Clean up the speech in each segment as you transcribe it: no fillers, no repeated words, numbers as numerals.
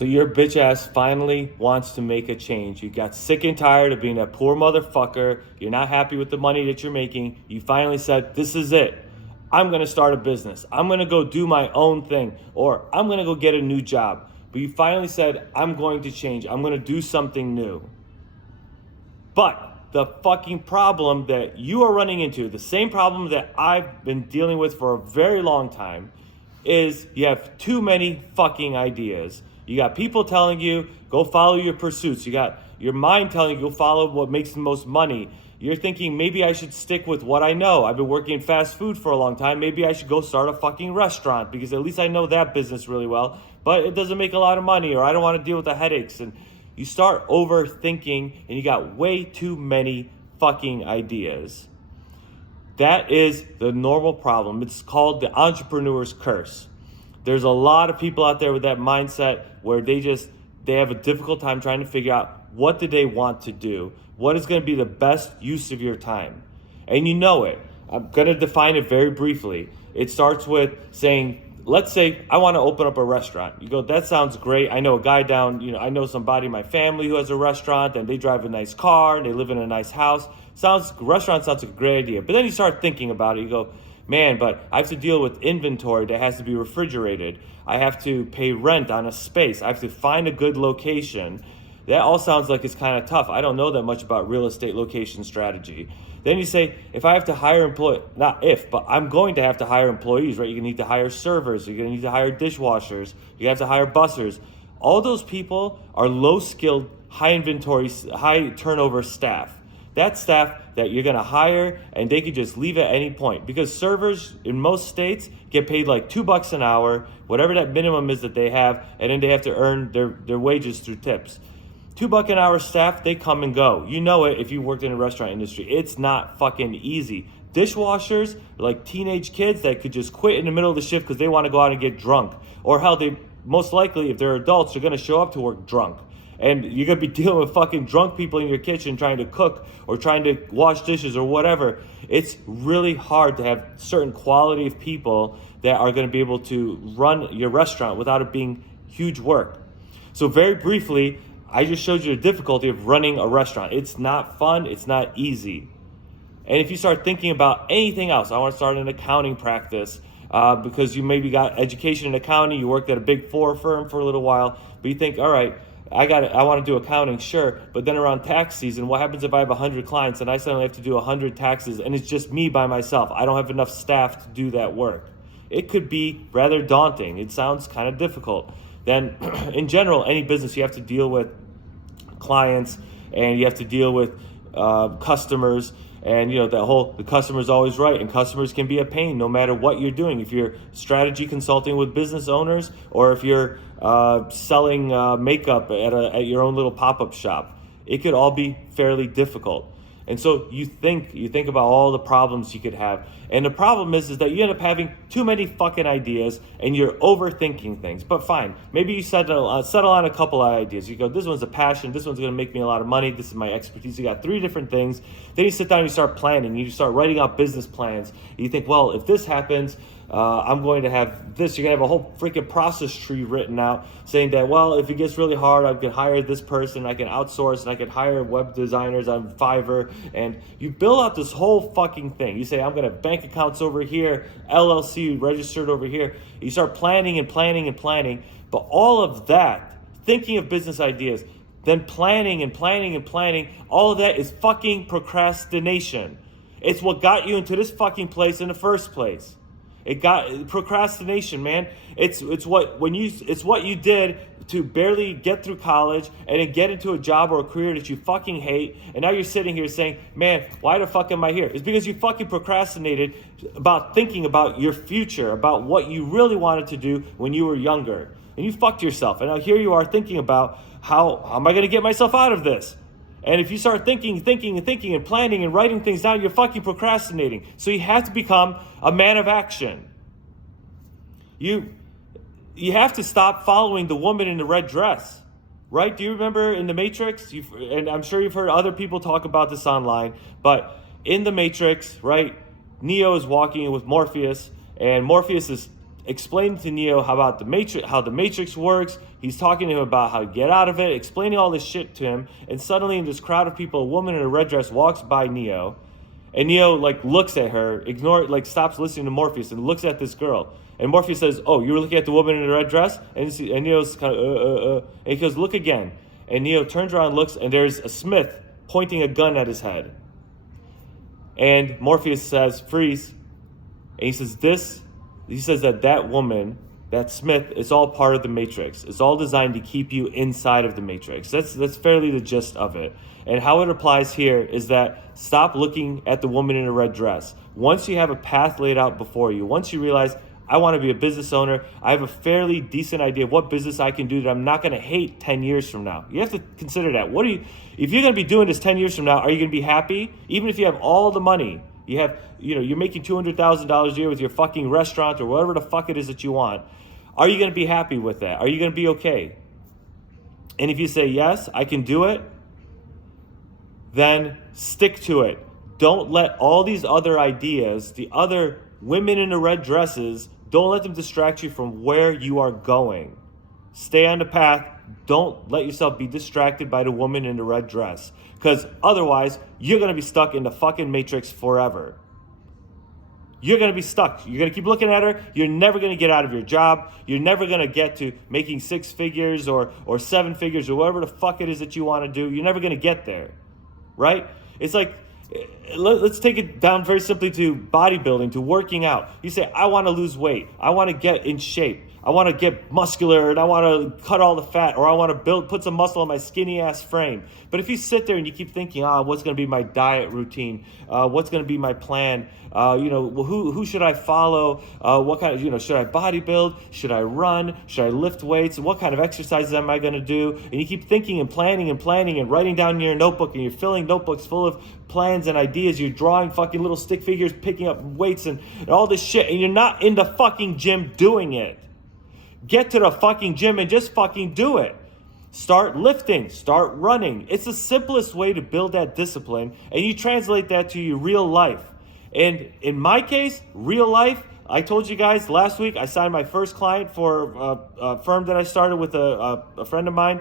So your bitch ass finally wants to make a change. You got sick and tired of being a poor motherfucker. You're not happy with the money that you're making. You finally said, this is it. I'm going to start a business. I'm going to go do my own thing. Or I'm going to go get a new job. But you finally said, I'm going to change. I'm going to do something new. But the fucking problem that you are running into, the same problem that I've been dealing with for a very long time, is you have too many fucking ideas. You got people telling you, go follow your pursuits. You got your mind telling you, go follow what makes the most money. You're thinking, maybe I should stick with what I know. I've been working in fast food for a long time. Maybe I should go start a fucking restaurant because at least I know that business really well, but it doesn't make a lot of money, or I don't want to deal with the headaches. And you start overthinking and you got way too many fucking ideas. That is the normal problem. It's called the entrepreneur's curse. There's a lot of people out there with that mindset where they have a difficult time trying to figure out what do they want to do, what is going to be the best use of your time. And you know it. I'm going to define it very briefly. It starts with saying, let's say I want to open up a restaurant. You go, that sounds great. I know a guy I know somebody in my family who has a restaurant, and they drive a nice car and they live in a nice house. Restaurant sounds like a great idea. But then you start thinking about it. You go, man, but I have to deal with inventory that has to be refrigerated. I have to pay rent on a space. I have to find a good location. That all sounds like it's kind of tough. I don't know that much about real estate location strategy. Then you say, if I have to hire but I'm going to have to hire employees, right? You're going to need to hire servers. You're going to need to hire dishwashers. You have to hire bussers. All those people are low-skilled, high-inventory, high-turnover staff. That's staff that you're going to hire, and they could just leave at any point, because servers in most states get paid like $2 an hour, whatever that minimum is that they have, and then they have to earn their wages through tips. $2 an hour staff, they come and go. You know it if you worked in the restaurant industry. It's not fucking easy. Dishwashers are like teenage kids that could just quit in the middle of the shift because they want to go out and get drunk. Or hell, they most likely, if they're adults, they're going to show up to work drunk. And you're going to be dealing with fucking drunk people in your kitchen trying to cook or trying to wash dishes or whatever. It's really hard to have certain quality of people that are going to be able to run your restaurant without it being huge work. So very briefly, I just showed you the difficulty of running a restaurant. It's not fun. It's not easy. And if you start thinking about anything else, I want to start an accounting practice because you maybe got education in accounting, you worked at a big four firm for a little while, but you think, all right, I want to do accounting, sure, but then around tax season, what happens if I have 100 clients and I suddenly have to do 100 taxes and it's just me by myself? I don't have enough staff to do that work. It could be rather daunting. It sounds kind of difficult. Then in general, any business, you have to deal with clients and you have to deal with customers, and the customer's always right, and customers can be a pain no matter what you're doing. If you're strategy consulting with business owners, or if you're selling makeup at your own little pop-up shop, it could all be fairly difficult. And so you think about all the problems you could have. And the problem is that you end up having too many fucking ideas and you're overthinking things. But fine, maybe you settle on a couple of ideas. You go, this one's a passion, this one's gonna make me a lot of money, this is my expertise. You got 3 different things. Then you sit down and you start planning, you start writing out business plans. You think, well, if this happens, I'm going to have this. You're going to have a whole freaking process tree written out saying that, well, if it gets really hard, I can hire this person, I can outsource, and I can hire web designers on Fiverr. And you build out this whole fucking thing. You say, I'm going to have bank accounts over here, LLC registered over here. You start planning and planning and planning. But all of that, thinking of business ideas, then planning and planning and planning, all of that is fucking procrastination. It's what got you into this fucking place in the first place. It got procrastination, man. It's what you did to barely get through college and then get into a job or a career that you fucking hate, and now you're sitting here saying, man, why the fuck am I here? It's because you fucking procrastinated about thinking about your future, about what you really wanted to do when you were younger, and you fucked yourself. And now here you are thinking about how am I going to get myself out of this? And if you start thinking and planning and writing things down, you're fucking procrastinating. So you have to become a man of action. You have to stop following the woman in the red dress, right? Do you remember in The Matrix? And I'm sure you've heard other people talk about this online, but in The Matrix, right, Neo is walking with Morpheus, and Morpheus is explaining to Neo how the Matrix works. He's talking to him about how to get out of it, explaining all this shit to him. And suddenly in this crowd of people, a woman in a red dress walks by Neo. And Neo looks at her, stops listening to Morpheus and looks at this girl. And Morpheus says, "Oh, you were looking at the woman in the red dress?" And Neo's kind of, And he goes, "Look again." And Neo turns around and looks, and there's a smith pointing a gun at his head. And Morpheus says, "Freeze." And he says that woman, that smith, is all part of the Matrix. It's all designed to keep you inside of the Matrix. That's fairly the gist of it. And how it applies here is that stop looking at the woman in a red dress. Once you have a path laid out before you, once you realize, I want to be a business owner, I have a fairly decent idea of what business I can do that I'm not going to hate 10 years from now. You have to consider that. If you're going to be doing this 10 years from now, are you going to be happy? Even if you have all the money, you're making $200,000 a year with your fucking restaurant or whatever the fuck it is that you want. Are you going to be happy with that? Are you going to be okay? And if you say, yes, I can do it, then stick to it. Don't let all these other ideas, the other women in the red dresses, don't let them distract you from where you are going. Stay on the path. Don't let yourself be distracted by the woman in the red dress. Because otherwise, you're going to be stuck in the fucking Matrix forever. You're going to be stuck. You're going to keep looking at her. You're never going to get out of your job. You're never going to get to making 6 figures or 7 figures or whatever the fuck it is that you want to do. You're never going to get there, right? It's like, let's take it down very simply to bodybuilding, to working out. You say, I want to lose weight. I want to get in shape. I want to get muscular and I want to cut all the fat, or I want to put some muscle on my skinny ass frame. But if you sit there and you keep thinking, what's going to be my diet routine? What's going to be my plan? Who should I follow? What kind of, should I bodybuild? Should I run? Should I lift weights? What kind of exercises am I going to do? And you keep thinking and planning and writing down in your notebook, and you're filling notebooks full of plans and ideas. You're drawing fucking little stick figures, picking up weights and all this shit, and you're not in the fucking gym doing it. Get to the fucking gym and just fucking do it. Start lifting, start running. It's the simplest way to build that discipline, and you translate that to your real life. And in my case, real life, I told you guys last week, I signed my first client for a firm that I started with a friend of mine.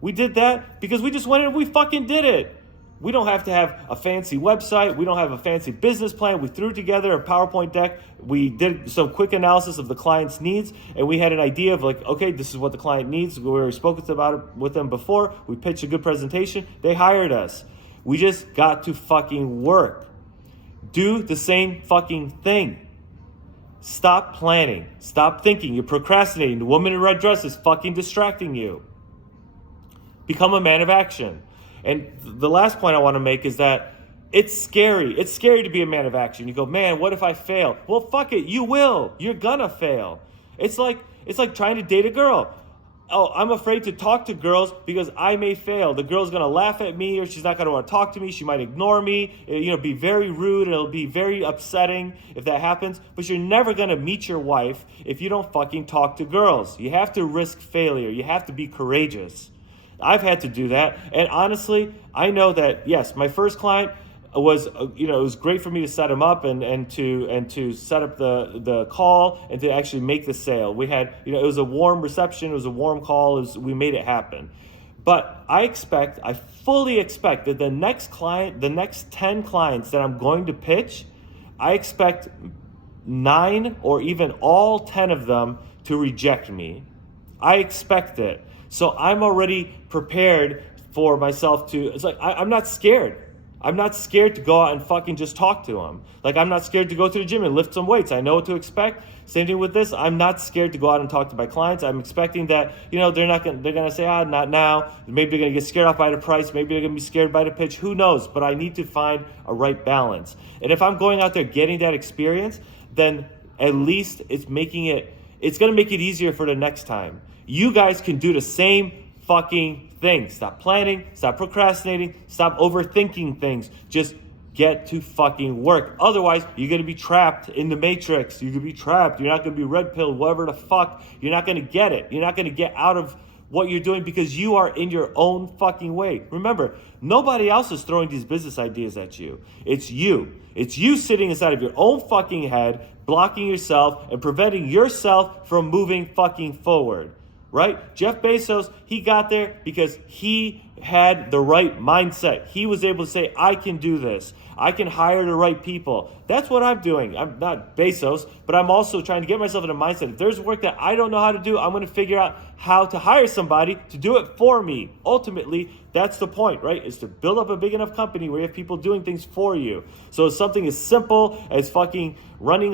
We did that because we just went in and we fucking did it. We don't have to have a fancy website. We don't have a fancy business plan. We threw together a PowerPoint deck. We did some quick analysis of the client's needs, and we had an idea of okay, this is what the client needs. We already spoken about it with them before. We pitched a good presentation. They hired us. We just got to fucking work. Do the same fucking thing. Stop planning. Stop thinking. You're procrastinating. The woman in red dress is fucking distracting you. Become a man of action. And the last point I want to make is that it's scary. It's scary to be a man of action. You go, man, what if I fail? Well, fuck it. You will. You're gonna fail. It's like trying to date a girl. Oh, I'm afraid to talk to girls because I may fail. The girl's gonna laugh at me, or she's not gonna want to talk to me. She might ignore me. Be very rude. It'll be very upsetting if that happens. But you're never gonna meet your wife if you don't fucking talk to girls. You have to risk failure. You have to be courageous. I've had to do that. And honestly, I know that, yes, my first client was, it was great for me to set him up and to set up the call and to actually make the sale. We had, it was a warm reception. It was a warm call. We made it happen. But I fully expect that the next 10 clients that I'm going to pitch, I expect 9 or even all 10 of them to reject me. I expect it. So I'm already prepared for myself I'm not scared. I'm not scared to go out and fucking just talk to them. I'm not scared to go to the gym and lift some weights. I know what to expect. Same thing with this. I'm not scared to go out and talk to my clients. I'm expecting that, they're going to say, not now. Maybe they're going to get scared off by the price. Maybe they're going to be scared by the pitch. Who knows? But I need to find a right balance. And if I'm going out there getting that experience, then at least it's going to make it easier for the next time. You guys can do the same fucking thing. Stop planning, stop procrastinating, stop overthinking things. Just get to fucking work. Otherwise, you're going to be trapped in the Matrix. You're going to be trapped. You're not going to be red pilled, whatever the fuck. You're not going to get it. You're not going to get out of what you're doing because you are in your own fucking way. Remember, nobody else is throwing these business ideas at you. It's you. It's you sitting inside of your own fucking head, blocking yourself and preventing yourself from moving fucking forward, right? Jeff Bezos, he got there because he had the right mindset. He was able to say, I can do this. I can hire the right people. That's what I'm doing. I'm not Bezos, but I'm also trying to get myself in a mindset. If there's work that I don't know how to do, I'm going to figure out how to hire somebody to do it for me. Ultimately, that's the point, right? Is to build up a big enough company where you have people doing things for you. So something as simple as fucking running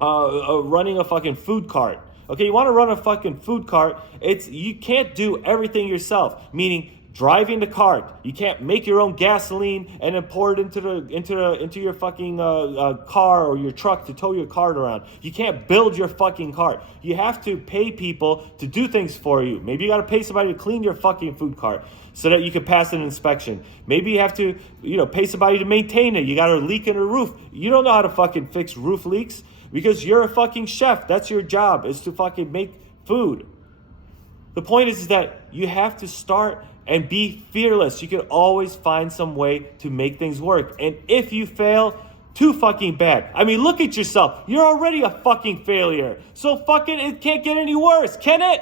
running a fucking food cart. Okay, you want to run a fucking food cart, you can't do everything yourself, meaning driving the cart. You can't make your own gasoline and then pour it into your fucking car or your truck to tow your cart around. You can't build your fucking cart. You have to pay people to do things for you. Maybe you got to pay somebody to clean your fucking food cart so that you can pass an inspection. Maybe you have to, pay somebody to maintain it. You got a leak in a roof. You don't know how to fucking fix roof leaks because you're a fucking chef. That's your job, is to fucking make food. The point is that you have to start and be fearless. You can always find some way to make things work. And if you fail, too fucking bad. I mean, look at yourself. You're already a fucking failure. So fucking it can't get any worse, can it?